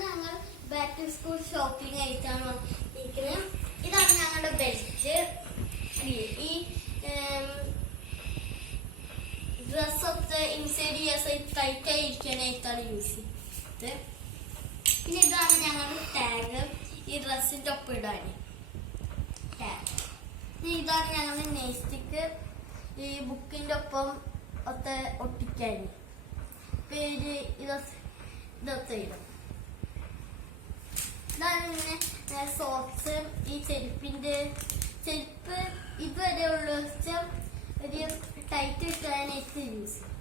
ഞങ്ങൾ back to school shopping ആയിട്ടാണ് വന്നിരിക്കുന്നത്. ഇതാണ് ഞങ്ങളുടെ ബെൽറ്റ്. ഈ ഡ്രസ്സൊക്കെ ഇൻസൈഡ് ടൈറ്റ് ആയിരിക്കാനായിട്ടാണ് യൂസ് ചെയ്യുന്നത്. പിന്നെ ഇതാണ് ഞങ്ങളുടെ ടാഗ്, ഈ ഡ്രസ്സിന്റെ ഒപ്പം ഇടാൻ ടാഗ്. ഇതാണ് ഞങ്ങളുടെ നെയ്സ്റ്റിക്ക്, ഈ ബുക്കിന്റെ ഒപ്പം ഒക്കെ ഒട്ടിക്കാൻ പേര് ഇതൊക്കെ ഇടും. ഇതാണ് പിന്നെ സോക്സ്, ഈ ചെരുപ്പ് ഇതുവരെ ഉള്ള ഒരു ടൈറ്റ് കിട്ടാനായിട്ട് യൂസ് ചെയ്യും.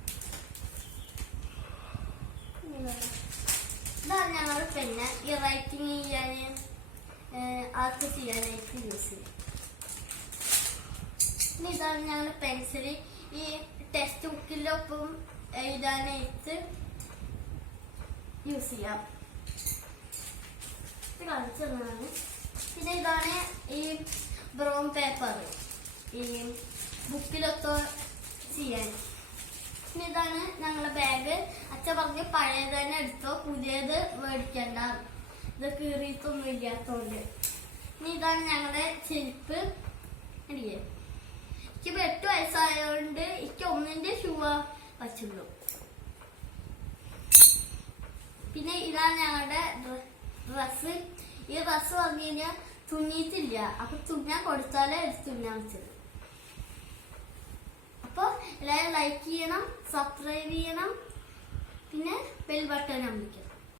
ഇതാണ് ഞങ്ങൾ പെന്ന്, ഈ റൈറ്റിങ് ചെയ്യാൻ ആർക്ക് ചെയ്യാനായിട്ട് യൂസ് ചെയ്യും. പിന്നെ ഇതാണ് ഞങ്ങൾ പെൻസിൽ, ഈ ടെക്സ്റ്റ് ബുക്കിന്റെ ഒപ്പം എഴുതാനായിട്ട് യൂസ് ചെയ്യാം. കാണിച്ചതാണ്. പിന്നെ ഇതാണ് ഈ ബ്രൗൺ പേപ്പർ, ഈ ബുക്കിലൊക്കെ ചെയ്യാൻ. പിന്നെ ഇതാണ് ഞങ്ങളുടെ ബാഗ്. അച്ഛൻ പറഞ്ഞ് പഴയത് തന്നെ എടുത്തോ, പുതിയത് മേടിക്കണ്ട, ഇത് കീറിയിട്ടൊന്നും ഇല്ലാത്തോണ്ട്. പിന്നെ ഇതാണ് ഞങ്ങളുടെ ചെരുപ്പ്. എനിക്ക് 8 വയസ്സായതുകൊണ്ട് എനിക്ക് ഒന്നിന്റെ ഷൂ വച്ചുള്ളൂ. പിന്നെ ഇതാണ് ഞങ്ങളുടെ ഡ്രസ്സ്. ഈ ഡ്രസ്സ് പറഞ്ഞു കഴിഞ്ഞാൽ തുന്നിയിട്ടില്ല, അപ്പൊ തുന്നാൻ കൊടുത്താലേ തുന്നാൻ വെച്ചത്. അപ്പൊ എല്ലാവരും ലൈക്ക് ചെയ്യണം, സബ്സ്ക്രൈബ് ചെയ്യണം, പിന്നെ ബെൽ ബട്ടൺ അമർത്തണം.